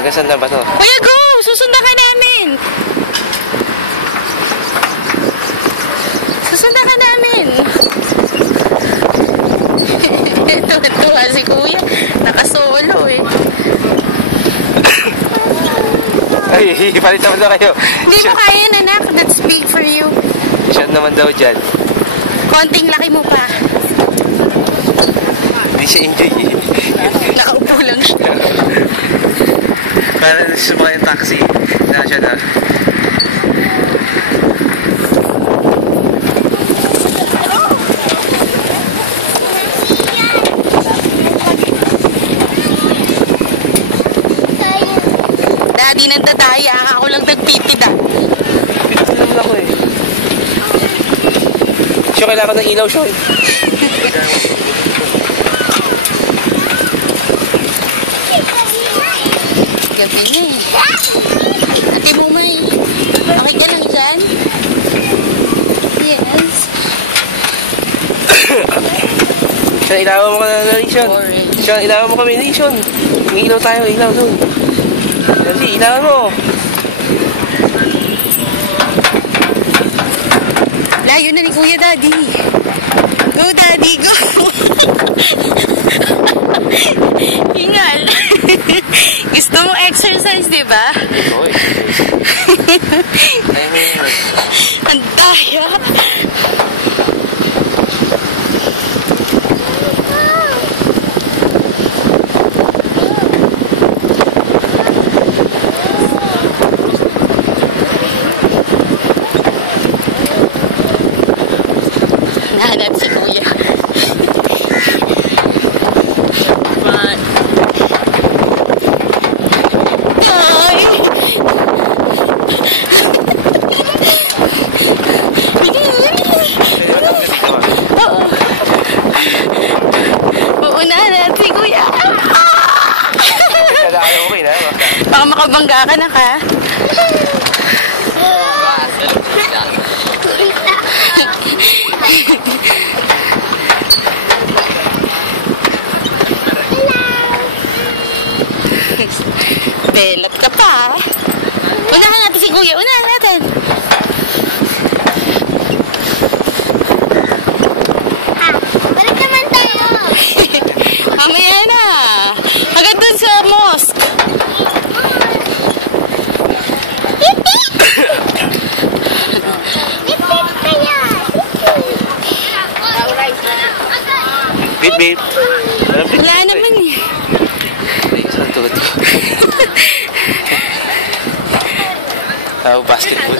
Hanggang saan na ba to? Kuya, go! Susundan ka namin! Susundan ka namin! Tuwa si Kuya. Nakasolo eh. Ay, palit naman daw kayo. Hindi mo kaya, anak. That's big for you. Siya naman daw dyan. Konting laki mo pa. Hindi siya enjoy. Nakaupo lang siya. Parang sumakay yung taxi. Na siya na. Daddy, nagdadaya. Ako lang nagpipida. Ito naman ako eh. Siya kailangan ng ilaw siya eh. Gabi na eh. Ate Bumay, okay ka lang dyan? Yes. Siya, ilawan mo ka na nation. Siya, ilawan mo kami nation. May ilaw tayo, ilaw doon. Dali, ilawan mo. Layo na ni Kuya, Daddy. Go, Daddy, go. Hingal. Gusto mo exercise, di ba? Oo, exercise. Ay, ang daya. Nahanap si Kuya. Baka makabangga ka na ka. Belot ka pa. Unahan natin si Kuya. Unahan natin. Balik naman tayo. Mamaya na. Hanggang dun sa mosque. Beep, beep. Wala naman eh. Saan tulad ko? Basketball.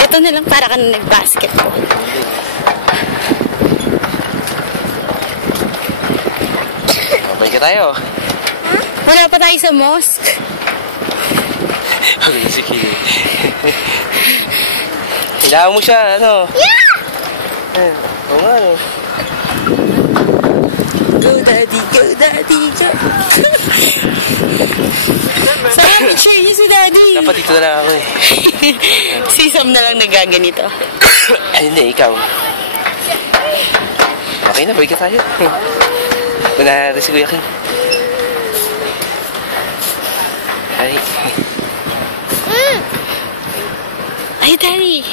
Ito na lang para ka na nag-basketball. Babay ka tayo. Wala pa tayo sa mosque. Hanggang si Kili. Kailangan mo siya, ano? Yeah! Oo nga, ano? Go, Daddy, go, Daddy, go. Saan picture niyo si Daddy? Dapat dito na lang ako eh. Si Sam na lang nagaganito. Ay, hindi, ikaw. Okay na, balik ka tayo. Wala natin si Kuya King. Ay. Ay, Daddy.